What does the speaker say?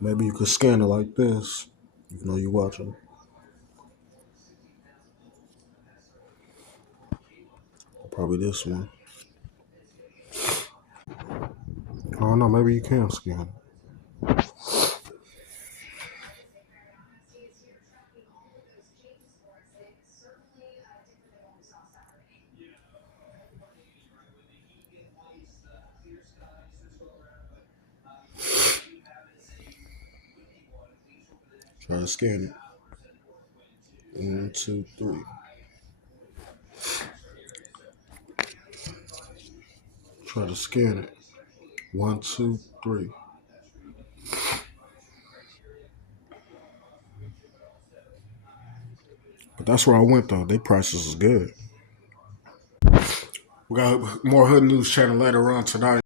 Maybe you could scan it like this. You know you watching. Probably this one. I don't know. Maybe you can scan it. Try to scan it. 1, 2, 3. Try to scan it. 1, 2, 3. But that's where I went though. They prices is good. We got more hood news channel later on tonight.